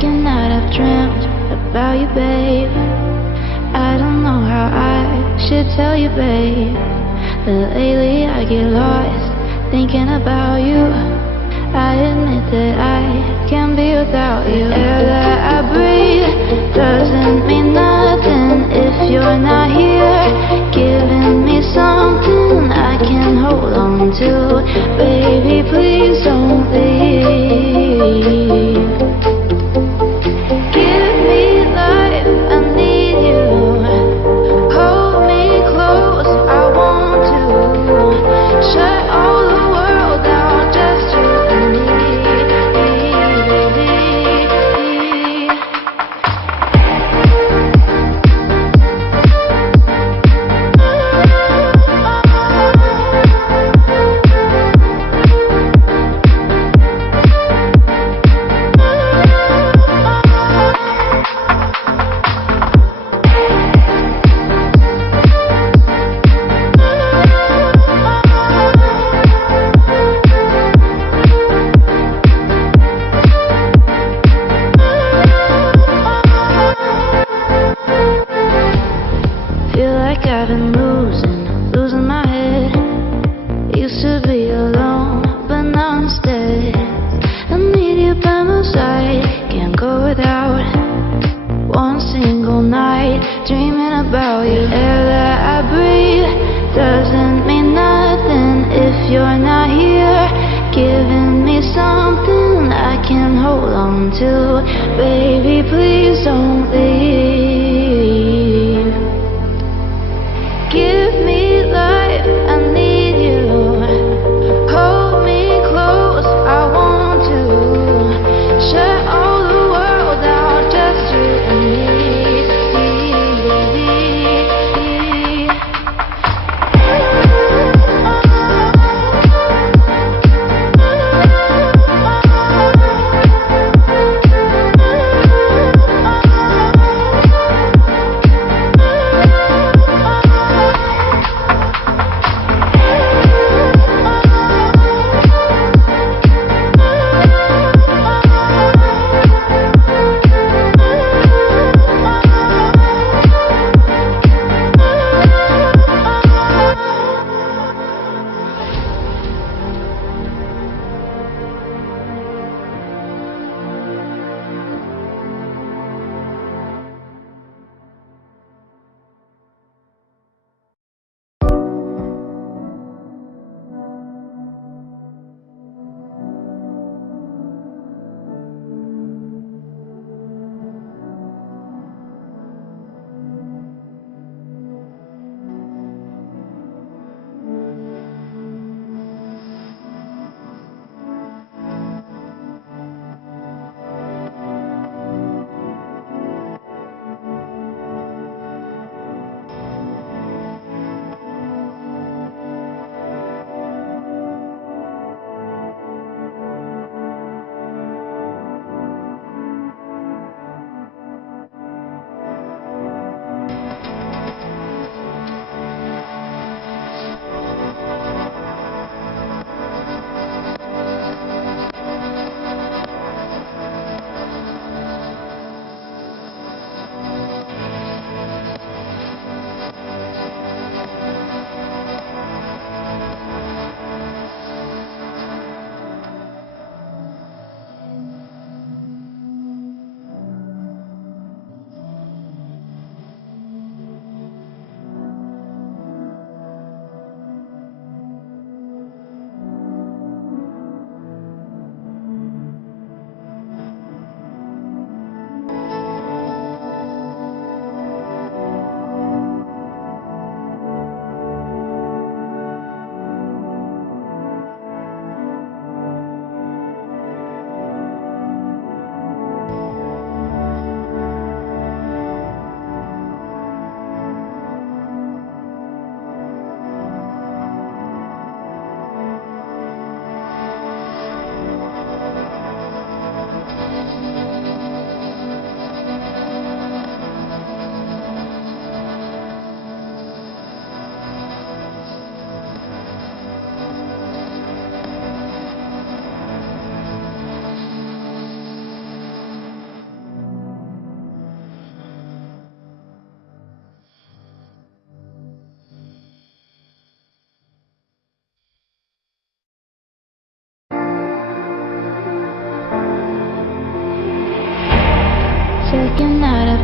second night I've dreamt about you, babe. I don't know how I should tell you, babe, but lately I get lost thinking about you. I admit that I can't be without you. The air that I breathe doesn't mean nothing if you're not here, giving me something I can hold on to. Baby, please don't leave. Give me life, I need you. Hold me close, I want to. Shut all the world out, just you and me, baby. Feel like I've been losing my head. Used to be alone, but now instead I need you by my side. Can't go without one single night dreaming about you. Air that I breathe doesn't mean nothing if you're not here, giving me something I can hold on to. Baby, please don't leave. Give me life, I need you. Hold me close, I want to. Shut all the world out, just you and me.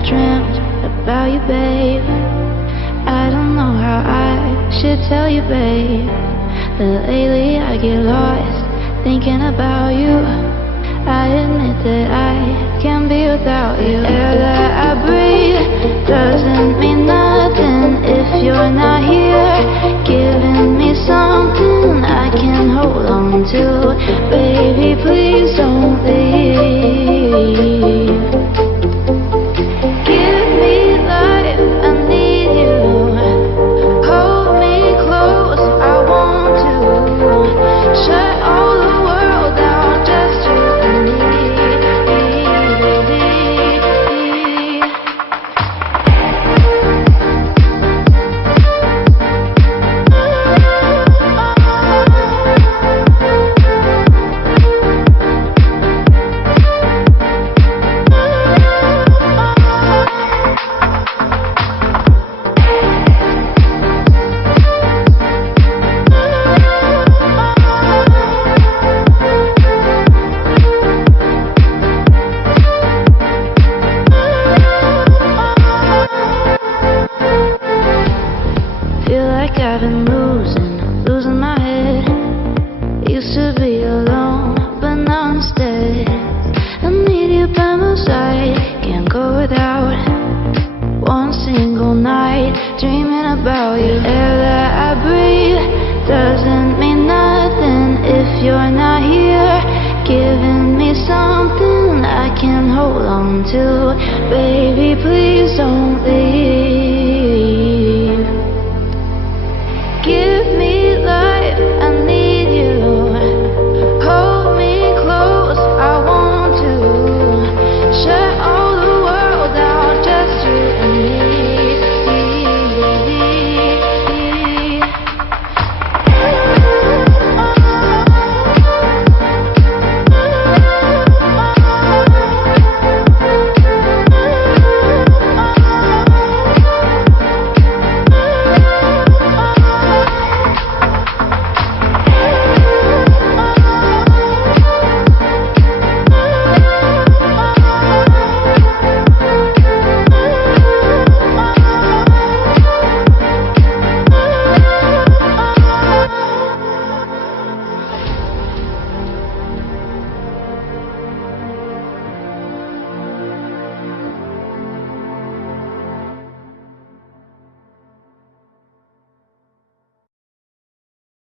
dreamt about you, babe. I don't know how I should tell you, babe, that lately I get lost thinking about you. I admit that I can't be without you. The air that I breathe doesn't mean nothing if you're not here, giving me something I can hold on to. Baby, please don't leave. Give me life, I need you. Hold me close, I want to. Shut all the world down, just you and me, baby. Feel like I've been losing my head. Used to be alone, but now instead I need you by my side. Can't go without one single night dreaming about you. Air that I breathe doesn't mean nothing if you're not here, giving me something I can hold on to. Baby, please don't leave.